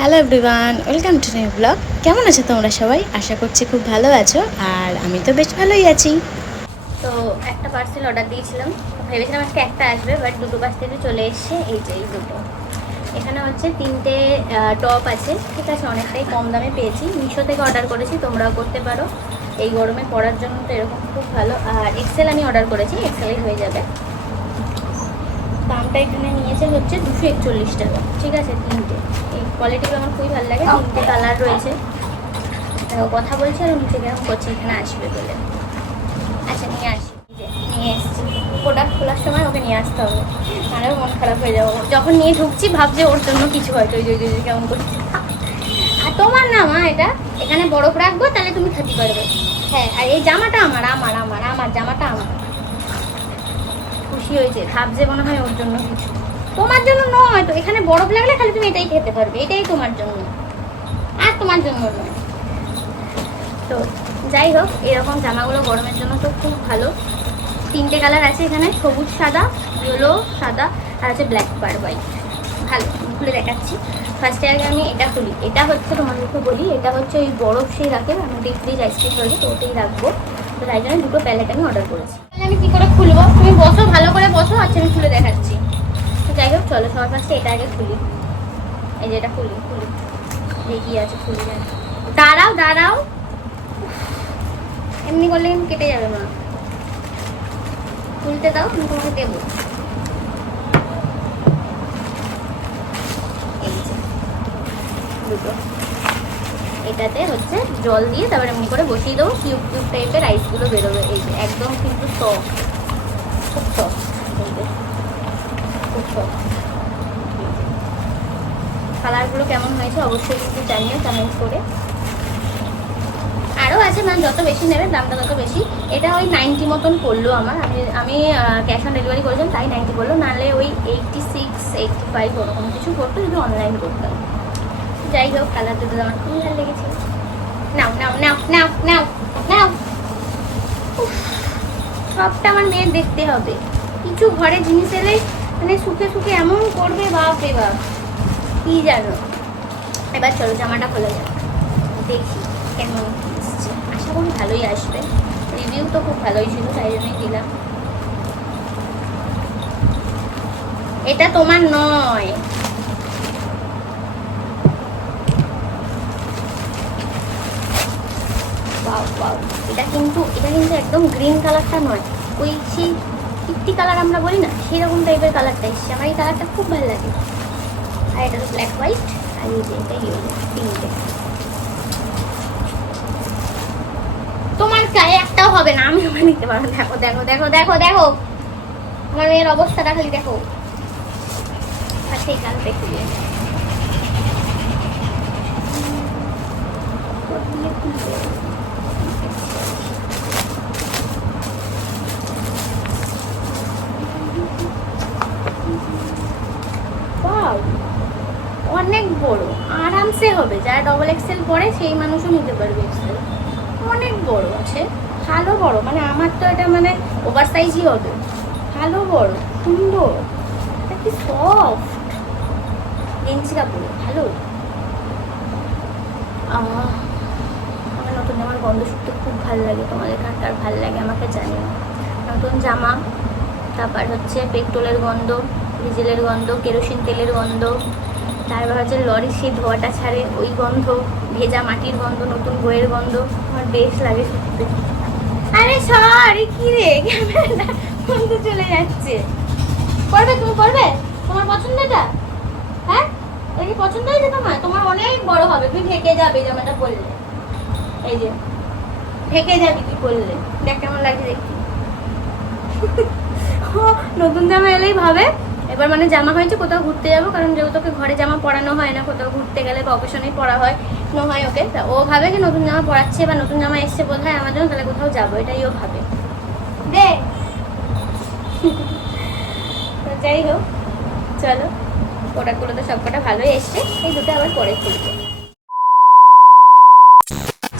Hello everyone, welcome to new blog. কেমন আছো তোমরা সবাই? আশা করছি খুব ভালো আছো, আর আমি তো বেশ ভালোই আছি। তো একটা পার্সেল অর্ডার দিয়েছিলাম, ভেবেছিলাম আজকে একটা আসবে, বাট দুটো পাশ থেকে চলে এসছে। এই যে এই দুটো, এখানে হচ্ছে 3টে টপ আছে, ঠিক আছে, অনেকটাই কম দামে পেয়েছি। মিশো থেকে অর্ডার করেছি, তোমরাও করতে পারো। এই গরমে পরার জন্য তো এরকম খুব ভালো। আর এক্সেল আমি অর্ডার করেছি, এক্সেলই হয়ে যাবে। দামটা এখানে নিয়েছে হচ্ছে 241 টাকা, ঠিক আছে। 3টে, এই কোয়ালিটিগুলো আমার খুবই ভালো লাগে। 3টে কালার রয়েছে। কথা বলছি আর নিচে কেরকম করছে, এখানে আসবে বলে। আচ্ছা নিয়ে আসি, নিয়ে এসছি। প্রোডাক্ট খোলার সময় ওকে নিয়ে আসতে হবে, মানে মন খারাপ হয়ে যাবো। যখন নিয়ে ঢুকছি ভাবছে ওর জন্য কিছু হয়তো, ওই যে কেমন করছে। আর তোমার না মা, এটা এখানে বরফ রাখবো, তাহলে তুমি খেতে পারবে। হ্যাঁ, আর এই জামাটা আমার আমার আমার আমার জামাটা আমার। খুশি হয়েছে, ভাবছে মনে হয় ওর জন্য কিছু। তোমার জন্য নয় তো, এখানে বরফ লাগলে খালি তুমি এটাই খেতে পারবে, এটাই তোমার জন্য, আর তোমার জন্য নয়। তো যাই হোক, এরকম জামাগুলো গরমের জন্য তো খুব ভালো। 3টে কালার আছে এখানে, সবুজ সাদা, ইয়েলো সাদা, আর আছে ব্ল্যাক পার হোয়াইট। ভালো, খুলে দেখাচ্ছি। ফার্স্টে আগে আমি এটা খুলি। এটা হচ্ছে, তোমাদেরকে বলি, এটা হচ্ছে ওই বরফ সেই রাখে, আমি ডিপ ফ্রিজ আইসক্রিম রয়েছে, তো ওটাই রাখবো। তো তাই জন্য দুটো প্যালেট আমি অর্ডার করেছি। আমি কি করে খুলবো, তুমি বসো, ভালো করে বসো। আচ্ছা আমি খুলে দেখাচ্ছি। তো যাই হোক, চলো সবার ফার্স্টে এটা আগে খুলি। এই যে এটা খুলি দেখি আছে, খুলি যায়। দাঁড়াও দাঁড়াও, এমনি করলে কিন্তু কেটে যাবে মা। খুলতে দাও, আমি তোমাকে দেবো। এই যে দুটো, এটাতে হচ্ছে জল দিয়ে তারপরে এমনি করে বসিয়ে দেবো। কিউব কিউব টাইপের আইসগুলো বেরোবে। এই যে একদম কিন্তু সফট, খুব সফট, এই যে খুব সফট। কালারগুলো কেমন হয়েছে অবশ্যই কিন্তু জানিও কমেন্ট করে। আরও আছে, মানে যত বেশি নেবে দামটা তত বেশি। এটা ওই 90 মতন পড়লো আমার। আমি ক্যাশ অন ডেলিভারি করেছিলাম, তাই 90 পড়লো, নাহলে ওই 86 85 ওরকম কিছু পড়তো যদি অনলাইন করতাম। যাই হোক, কালার দুটো আমার খুবই ভালো লেগেছে। নাও নাও নাও নাও নাও নাও। সবটা আমার মেয়ের দেখতে হবে। কিছু ঘরে জিনিস এলে মানে সুখে সুখে এমন করবে, বাপ রে বাপ, কি জানো। এবার চলো জামাটা খোলা যাক, দেখি কেমন আসছে। আশা করি ভালোই আসবে, রিভিউ তো খুব ভালোই ছিল, তাই জন্যই দিলাম। এটা তোমার নয়, এটা কিন্তু একদম গ্রিন কালারটা নয়, ওই সেই ফিফটি কালার আমরা বলি না, সেরকম টাইপের কালারটা এসছে। আমার এই কালারটা খুব ভালো লাগে। আর এটা তো ব্ল্যাক হোয়াইট, আর এই যে এটা ইয়েলো, 3টে। তোমার গায়ে একটাও হবে না, আমি ওখানে নিতে পারবো। দেখো দেখো দেখো দেখো দেখো, আমার মেয়ের অবস্থাটা খালি দেখো। আচ্ছা এই কালারটা খুলে অনেক বড়, আরামসে হবে। যারা ডবল এক্সেল পরে সেই মানুষও নিতে পারবে। এক্সেল অনেক বড় আছে, ভালো বড়, মানে আমার তো এটা মানে ওভার সাইজই হবে। ভালো বড়, সুন্দর, এটা কি সফট গেঞ্জি কাপড়, ভালো। আমার নতুন জামার গন্ধ শুনতে খুব ভালো লাগে। তোমাদের কার ভালো লাগে আমাকে জানিও। নতুন জামা, তারপর হচ্ছে পেট্রোলের গন্ধ, ডিজেলের গন্ধ, কেরোসিন তেলের গন্ধ, তারপর হচ্ছে লরির সেই ধোয়াটা ছাড়ে ওই গন্ধ, ভেজা মাটির গন্ধ, নতুন বইয়ের গন্ধ, আমার বেশ লাগে শুনতে। আরে সরি, কি রে, ক্যামেরাটা গন্ধ চলে যাচ্ছে। করবে তুমি, করবে? তোমার পছন্দ এটা? হ্যাঁ, এটা কি পছন্দ হয়েছে তোমার? তোমার অনেক বড় হবে, তুমি ঢেকে যাবে জামাটা পরলে। এই যে ঢেকে যাবি তুই পরলে, দেখ কেমন লাগছে দেখি। নতুন জামা এলেই ভাবে এবার মানে জামা হয়েছে কোথাও ঘুরতে যাবো, কারণ যেহেতু ওকে ঘরে জামা পরানো হয় না, কোথাও ঘুরতে গেলে বা অকেশনেই পরা হয় নয় ওকে, তা ও ভাবে যে নতুন জামা পরাচ্ছে বা নতুন জামা এসছে বোধ হয় আমার জন্য, তাহলে কোথাও যাবো, এটাই ও ভাবে। দে তো যাই হোক, চলো, প্রোডাক্টগুলো তো সবকটা ভালোই এসছে। এই দুটো আবার পরে খুলবো।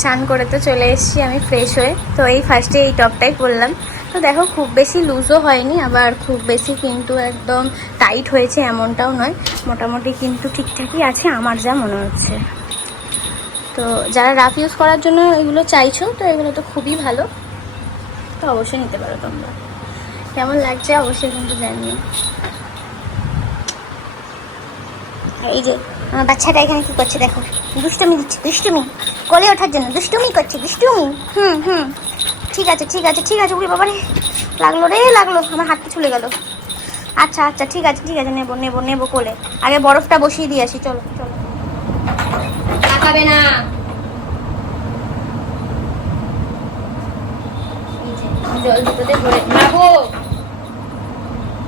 চান করে তো চলে এসেছি আমি ফ্রেশ হয়ে। তো এই ফার্স্টে এই টপটাই পরলাম, তো দেখো খুব বেশি লুজও হয়নি, আবার খুব বেশি কিন্তু একদম টাইট হয়েছে এমনটাও নয়, মোটামুটি কিন্তু ঠিকঠাকই আছে আমার যা মনে হচ্ছে। তো যারা রাফ ইউজ করার জন্য এগুলো চাইছো, তো এগুলো তো খুবই ভালো, তো অবশ্যই নিতে পারো তোমরা। কেমন লাগছে অবশ্যই কিন্তু জানিও। এই যে আমার বাচ্চাটা এখানে কি করছে দেখো, দুষ্টুমি দিচ্ছে, দুষ্টুমি কোলে ওঠার জন্য দুষ্টুমি করছে, দুষ্টুমি। ঠিক আছে ঠিক আছে ঠিক আছে, উড়ে বাবারে লাগলো রে লাগলো, আমার হাতটা চলে গেল। আচ্ছা আচ্ছা ঠিক আছে ঠিক আছে, নেবো নেবো নেবো কোলে। আগে বরফটা বসিয়ে দিয়ে আসি, চলো চলো। তাকাবে না। জল দুটোতে ভরে, বাবু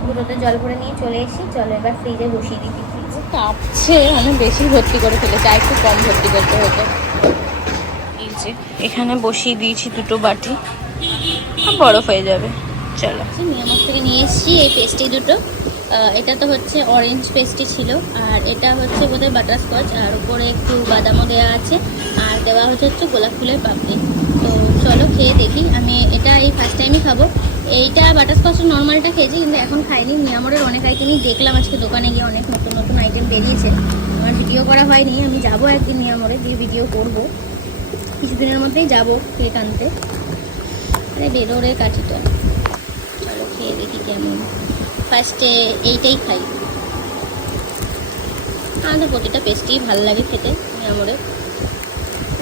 দুটোতে জল ভরে নিয়ে চলে এসেছি। চলো এবার ফ্রিজে বসিয়ে দিচ্ছি। ফ্রিজে কাঁপছে, মানে বেশি ভর্তি করে ফেলেছে, আর একটু কম ভর্তি করতে হতো। এই যে এখানে বসিয়ে দিয়েছি দুটো বাটি, বরফ হয়ে যাবে। চলো নিয়ামক থেকে নিয়ে এসেছি এই পেস্ট্রি দুটো। এটা তো হচ্ছে অরেঞ্জ পেস্ট্রি ছিল, আর এটা হচ্ছে বোধহয় বাটারস্কচ, আর উপরে একটু বাদামও দেওয়া আছে, আর দেওয়া হচ্ছে গোলাপ ফুলের পাপড়ি। তো চলো খেয়ে দেখি। আমি এটা এই ফার্স্ট টাইমই খাবো। এইটা বাটারস্কচ নর্মালটা খেয়েছি, কিন্তু এখন খাইনি। নিয়ামরের অনেক আইটেমই দেখলাম আজকে দোকানে গিয়ে, অনেক নতুন নতুন আইটেম বেরিয়েছে। আমার ভিডিও করা হয়নি, আমি যাবো একদিন নিয়ামরে গিয়ে ভিডিও করব, কিছুদিনের মধ্যেই যাবো কেক আনতে। আরে বেরোরে কাঠিটা। চলো খেয়ে দেখি কেমন। ফার্স্টে এইটাই খাই। আমাদের প্রতিটা পেস্ট্রি ভালো লাগে খেতে নিয়ামরে।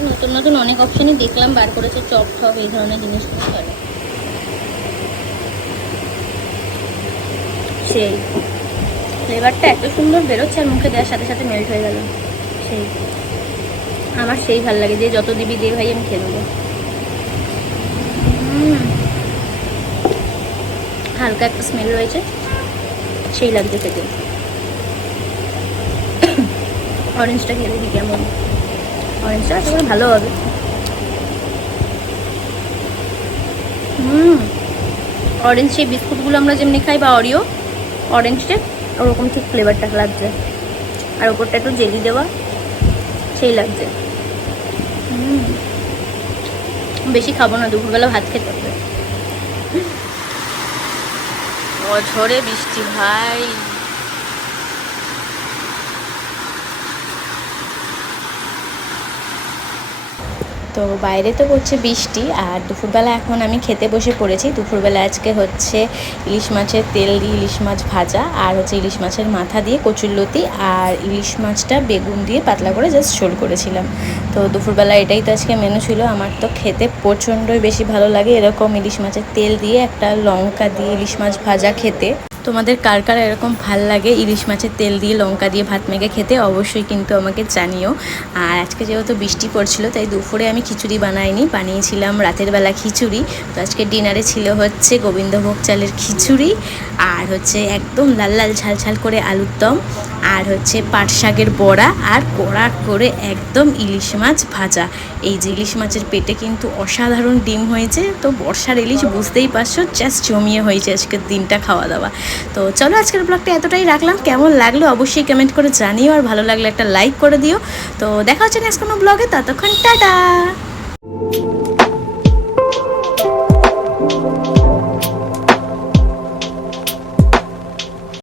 নতুন নতুন অনেক অপশানই দেখলাম বার করেছে, চপ টপ এই ধরনের জিনিসগুলো। চলো সেই ফ্লেভারটা এত সুন্দর বেরোচ্ছে, আর মুখে দেওয়ার সাথে সাথে মেল্ট হয়ে গেল। সেই আমার সেই ভালো লাগে, যে যত দিবি দে ভাই, আমি খেয়ে নেবো। হালকা একটা স্মেল রয়েছে, সেই লাগছে খেতে। অরেঞ্জটা খেয়ে দেখি কেমন। অরেঞ্জটা আশা করি ভালো হবে। অরেঞ্জ সেই বিস্কুটগুলো আমরা যেমনি খাই বা অরিও, অরেঞ্জটা ওরকম ঠিক ফ্লেভারটা লাগছে, আর ওপরটা একটু জেলি দেওয়া, সেই লাগছে। বেশি খাবো না, দুপুরবেলা ভাত খেতে হবে। ঝড়ে বৃষ্টি ভাই। তো বাইরে তো পড়ছে বৃষ্টি, আর দুপুরবেলা এখন আমি খেতে বসে পড়েছি। দুপুরবেলা আজকে হচ্ছে ইলিশ মাছের তেল দিয়ে ইলিশ মাছ ভাজা, আর হচ্ছে ইলিশ মাছের মাথা দিয়ে কচুরলতি, আর ইলিশ মাছটা বেগুন দিয়ে পাতলা করে জাস্ট ঝোল করেছিলাম। তো দুপুরবেলা এটাই তো আজকে মেনু ছিল। আমার তো খেতে প্রচণ্ডই বেশি ভালো লাগে এরকম ইলিশ মাছের তেল দিয়ে একটা লঙ্কা দিয়ে ইলিশ মাছ ভাজা খেতে। তোমাদের কার কার এরকম ভাল লাগে ইলিশ মাছের তেল দিয়ে লঙ্কা দিয়ে ভাত মেখে খেতে, অবশ্যই কিন্তু আমাকে জানিও। আর আজকে যেহেতু বৃষ্টি পড়ছিল, তাই দুপুরে আমি খিচুড়ি বানাইনি, বানিয়েছিলাম রাতের বেলা খিচুড়ি। তো আজকে ডিনারে ছিল হচ্ছে গোবিন্দভোগ চালের খিচুড়ি, আর হচ্ছে একদম লাল লাল ঝাল ঝাল করে আলুর দম, আর হচ্ছে পাট শাকের বড়া, আর কড়া করে একদম ইলিশ মাছ ভাজা। এই যে ইলিশ মাছের পেটে কিন্তু অসাধারণ ডিম হয়েছে। তো বর্ষার ইলিশ বুঝতেই পারছো, জাস্ট জমিয়ে হয়েছে আজকের দিনটা খাওয়া দাওয়া। তো চলো আজকের ব্লগটা এতটাই রাখলাম। কেমন লাগলো অবশ্যই কমেন্ট করে জানিও, আর ভালো লাগলে একটা লাইক করে দিও। তো দেখা হচ্ছে নেক্সট কোনো ব্লগে, ততক্ষণ টাটা।